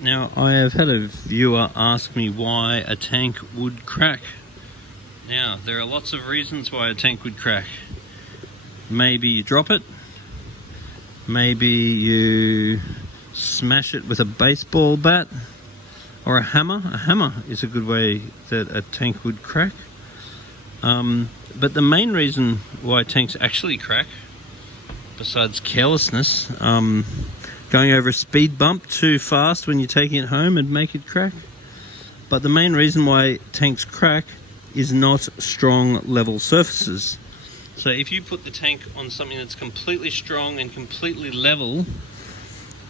Now, I have had a viewer ask me why a tank would crack. Now, there are lots of reasons why a tank would crack. Maybe you drop it. Maybe you smash it with a baseball bat or a hammer. A hammer is a good way that a tank would crack. But the main reason why tanks actually crack, besides carelessness, going over a speed bump too fast when you're taking it home and make it crack. But the main reason why tanks crack is not strong level surfaces. So if you put the tank on something that's completely strong and completely level,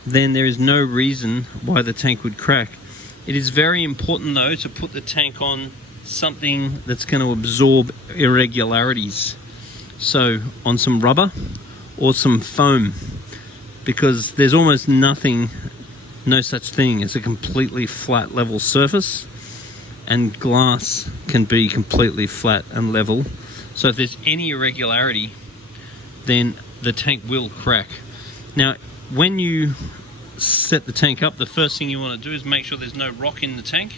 then there is no reason why the tank would crack. It is very important though to put the tank on something that's going to absorb irregularities. So on some rubber or some foam, because there's almost nothing, no such thing as a completely flat level surface, and glass can be completely flat and level. So if there's any irregularity, then the tank will crack. Now, when you set the tank up, the first thing you want to do is make sure there's no rock in the tank,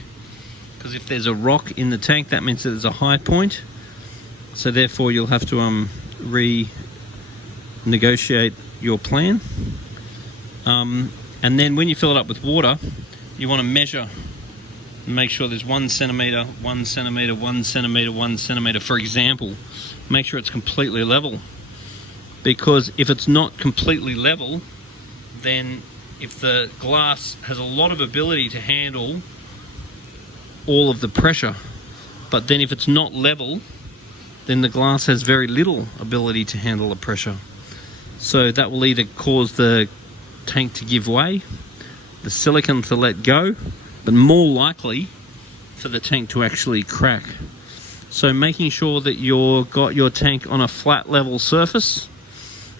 because if there's a rock in the tank, that means that there's a high point. So therefore you'll have to renegotiate your plan. And then when you fill it up with water, you want to measure and make sure there's 1 centimeter, 1 centimeter, 1 centimeter, 1 centimeter, for example. Make sure it's completely level, because if it's not completely level, then if the glass has a lot of ability to handle all of the pressure, but then if it's not level, then the glass has very little ability to handle the pressure. So that will either cause the tank to give way, the silicon to let go, but more likely for the tank to actually crack. So making sure that you've got your tank on a flat level surface,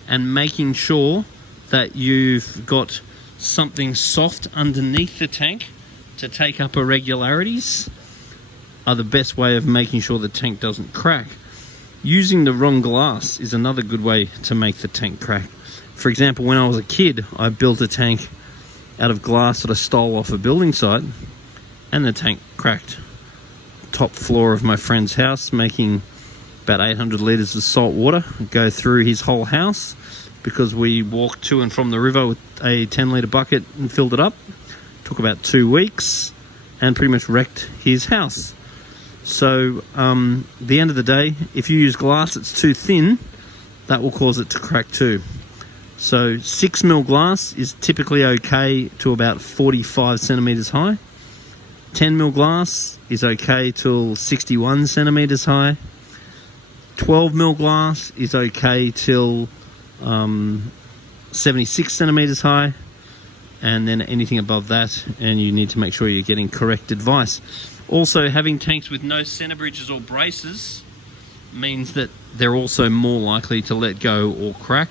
and making sure that you've got something soft underneath the tank to take up irregularities are the best way of making sure the tank doesn't crack. Using the wrong glass is another good way to make the tank crack. For example, when I was a kid, I built a tank out of glass that I stole off a building site, and the tank cracked. Top floor of my friend's house, making about 800 litres of salt water go through his whole house, because we walked to and from the river with a 10-litre bucket and filled it up. Took about 2 weeks and pretty much wrecked his house. So the end of the day, if you use glass that's too thin, that will cause it to crack too. So 6mm glass is typically okay to about 45 centimetres high. 10mm glass is okay till 61 centimetres high. 12mm glass is okay till 76 centimetres high. And then anything above that, and you need to make sure you're getting correct advice. Also, having tanks with no centre bridges or braces means that they're also more likely to let go or crack,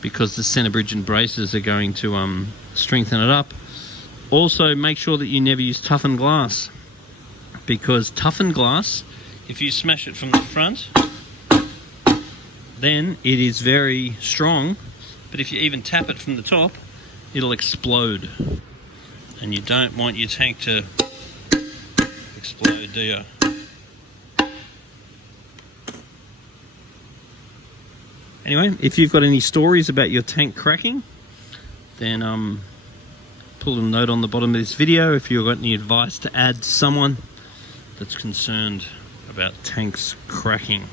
because the centre bridge and braces are going to strengthen it up. Also, make sure that you never use toughened glass, because toughened glass, if you smash it from the front, then it is very strong, but if you even tap it from the top, it'll explode, and you don't want your tank to explode, do you? Anyway, if you've got any stories about your tank cracking, then put a little note on the bottom of this video if you've got any advice to add to someone that's concerned about tanks cracking.